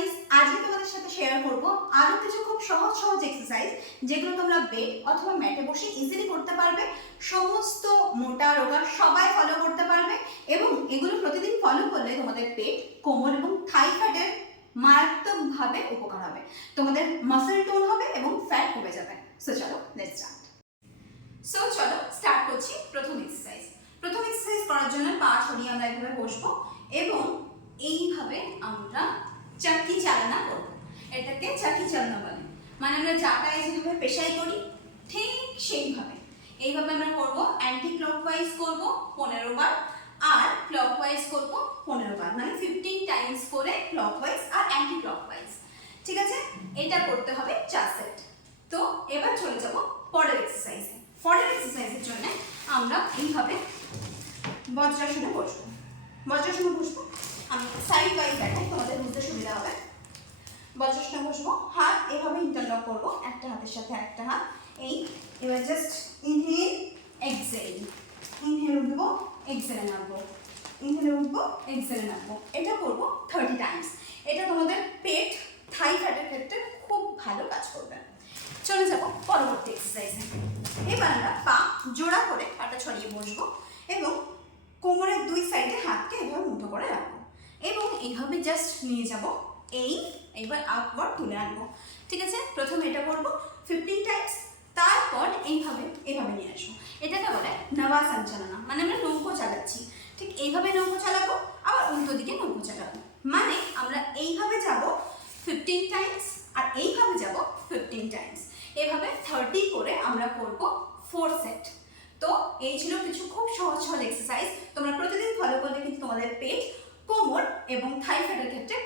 Guys, আজকে তোমাদের সাথে শেয়ার করব আরো কিছু খুব সহজ সহজ এক্সারসাইজ যেগুলো তোমরা বেড অথবা ম্যাটে বসে ইজিলি করতে পারবে। সমস্ত মোটা রোগা সবাই ফলো করতে পারবে এবং এগুলো প্রতিদিন ফলো করলে তোমাদের পেট, কোমর এবং থাই ফ্যাটের মারাত্মকভাবে উপকার হবে। তোমাদের মাসল টোন হবে এবং ফ্যাট কমে যাবে। চলো স্টার্ট করছি প্রথম এক্সারসাইজ। প্রথম এক্সারসাইজ করার জন্য পা সরিয়ে আমরা এইভাবে বসবো এবং এইভাবে আমরা চাকি চালনা করব। এটাকে চাকি চালনা বলে, মানে আমরা চাকায় যেভাবে পেশাই করি ঠিক সেইভাবে এইভাবে আমরা করব। অ্যান্টি ক্লকওয়াইজ করব 15 বার আর ক্লকওয়াইজ করব 15 বার, মানে 15 টাইমস করে ক্লকওয়াইজ আর অ্যান্টি ক্লকওয়াইজ। ঠিক আছে, এটা করতে হবে 4 সেট। তো এবার চলে যাব পরের এক্সারসাইজে। পরের এক্সারসাইজের জন্য আমরা এইভাবে বজ্রাসনে বসবো। বজ্রাসনে বসবো, আমি সাইড ওয়াইজ দেখাই তোমাদের বুঝতে সুবিধা হবে। বজ্রাসনে বসবো, হাত এভাবে ইন্টারলক করবো একটা হাতের সাথে একটা হাত। এই এবার জাস্ট ইনহেল এক্সেল, ইনহেল উঠবো এক্সেলে নামবো, ইনহেলে উঠবো এক্সেলে নামবো। এটা করবো 30 টাইমস। এটা তোমাদের পেট, থাই ফ্যাটের ক্ষেত্রে খুব ভালো কাজ করবে। চলে যাব পরবর্তী এক্সারসাইজে। এবার আমরা পা জোড়া করে পাটা ছড়িয়ে বসবো এবং কোমরের দুই সাইডে হাতকে এভাবে মুঠো করে রাখবো এবং এইভাবে জাস্ট নিয়ে যাব। এইবার আপওয়ার্ড তুলে আনবো। ঠিক আছে, প্রথমে এটা করবো 15 টাইমস, তারপর এইভাবে নিয়ে আসবো। এটাকে বলে নভা সঞ্চালনা, মানে আমরা নৌকো চালাচ্ছি। ঠিক এইভাবে নৌকো চালাবো, আবার উল্টো দিকে নৌকো চালাবো, মানে আমরা এইভাবে যাব 15 টাইমস আর এইভাবে যাব 15 টাইমস। এভাবে 30 করে আমরা করব 4 সেট। তো এই ছিল কিছু খুব সহজ সহজ এক্সারসাইজ। তোমরা প্রতিদিন ফলো করলে কিন্তু তোমাদের পেট, কোমর এবং থাই ফ্যাটের ক্ষেত্রে